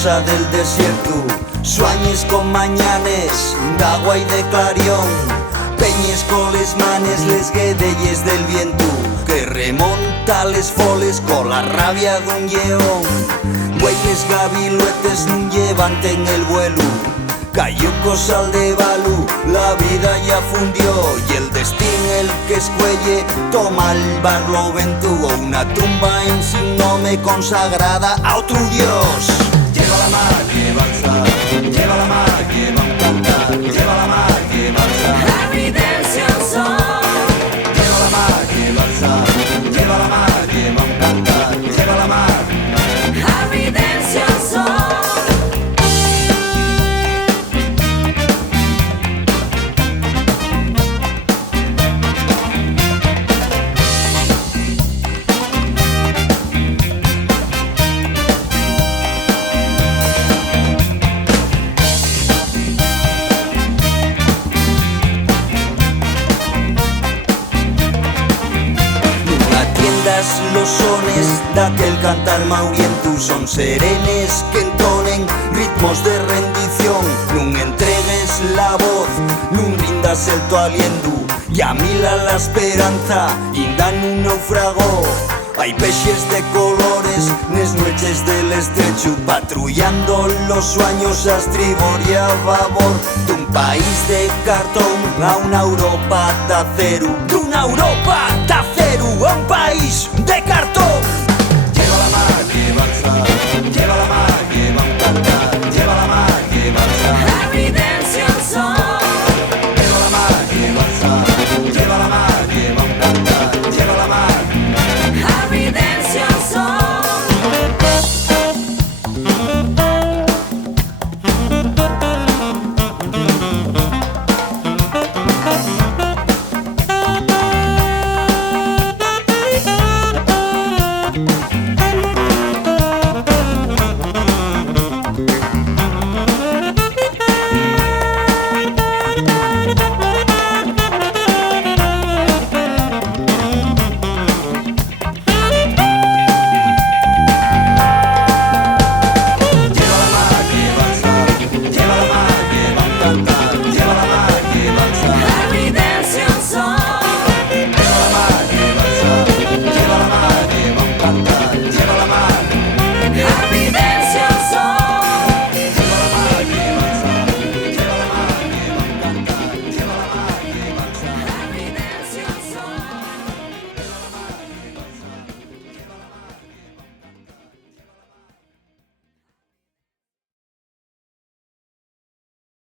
rosa del desierto, sueñes con mañanes d'agua y de clarión, peñes con les manes, les guedelles del viento, que remonta les foles con la rabia d'un lleón. Güeyes gaviluetes nun llevanten el vuelo, cayó cosal de balu, la vida ya fundió, y el destino el que escuelle toma el barlovento, una tumba en sin nombre consagrada a otro dios. Lleva la mar, lleva el sal, lleva la mar, lleva un cantar, lleva la mar, lleva el sal. A redemption song. Lleva la mar, lleva el sal, lleva la mar, lleva un cantar, lleva la mar. A redemption song. Los sones d'aquel cantar mauriento son serenes que entonen ritmos de rendición. Nun entregues la voz, nun rindas el tu aliento, y amila la esperanza, inda nun naufrago. Hay peces de colores, nes noches del estrecho, patrullando los sueños a estribor y a babor. D'un país de cartón a una Europa de acero, d'una Europa de acero a un país de